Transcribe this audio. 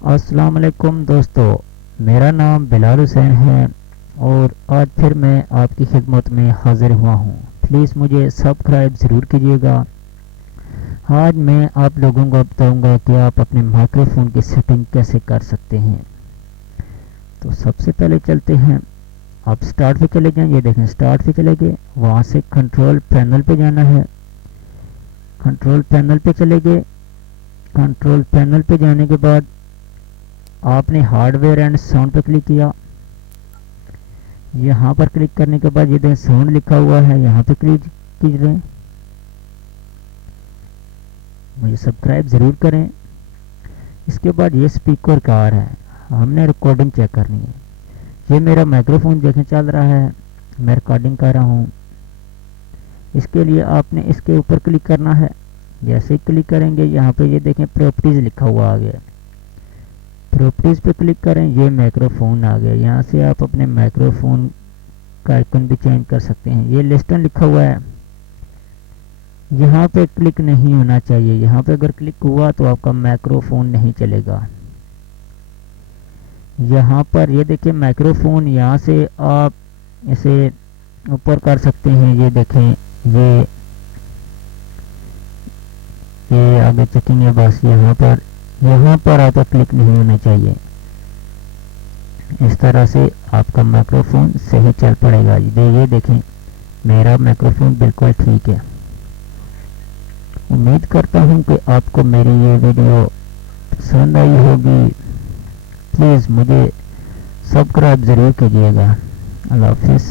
अस्सलाम वालेकुम दोस्तों, मेरा नाम बिलाल हुसैन है और आज फिर मैं आपकी खिदमत में हाजिर हुआ हूँ। प्लीज़ मुझे सब्सक्राइब ज़रूर कीजिएगा। आज मैं आप लोगों को बताऊंगा कि आप अपने माइक्रोफोन की सेटिंग कैसे कर सकते हैं। तो सबसे पहले चलते हैं, आप स्टार्ट पे चले जाएं। ये देखें, स्टार्ट पे चले गए, वहाँ से कंट्रोल पैनल पे जाना है। कंट्रोल पैनल पे चले गए। कंट्रोल पैनल पे जाने के बाद आपने हार्डवेयर एंड साउंड पे क्लिक किया। यहाँ पर क्लिक करने के बाद ये देखें साउंड लिखा हुआ है, यहाँ पे क्लिक कीजिए। मुझे सब्सक्राइब ज़रूर करें। इसके बाद ये स्पीकर का आ रहा है, हमने रिकॉर्डिंग चेक करनी है। ये मेरा माइक्रोफोन देखें चल रहा है, मैं रिकॉर्डिंग कर रहा हूँ। इसके लिए आपने इसके ऊपर क्लिक करना है। जैसे क्लिक करेंगे यहाँ पे ये देखें प्रॉपर्टीज़ लिखा हुआ आ गया। प्रॉपर्टीज़ पे क्लिक करें, ये माइक्रोफोन आ गया। यहाँ से आप अपने माइक्रोफोन का आइकन भी चेंज कर सकते हैं। ये लिस्टन लिखा हुआ है, यहाँ पे क्लिक नहीं होना चाहिए। यहाँ पे अगर क्लिक हुआ तो आपका माइक्रोफोन नहीं चलेगा। यहाँ पर ये देखिए माइक्रोफोन, यहाँ से आप इसे ऊपर कर सकते हैं। ये देखें, ये आगे चेकिंग है, बस यहाँ पर आपका क्लिक नहीं होना चाहिए। इस तरह से आपका माइक्रोफोन सही चल पड़ेगा। ये देखें मेरा माइक्रोफोन बिल्कुल ठीक है। उम्मीद करता हूँ कि आपको मेरी ये वीडियो पसंद आई होगी। प्लीज़ मुझे सब्सक्राइब ज़रूर कीजिएगा। अल्लाह हाफिज़।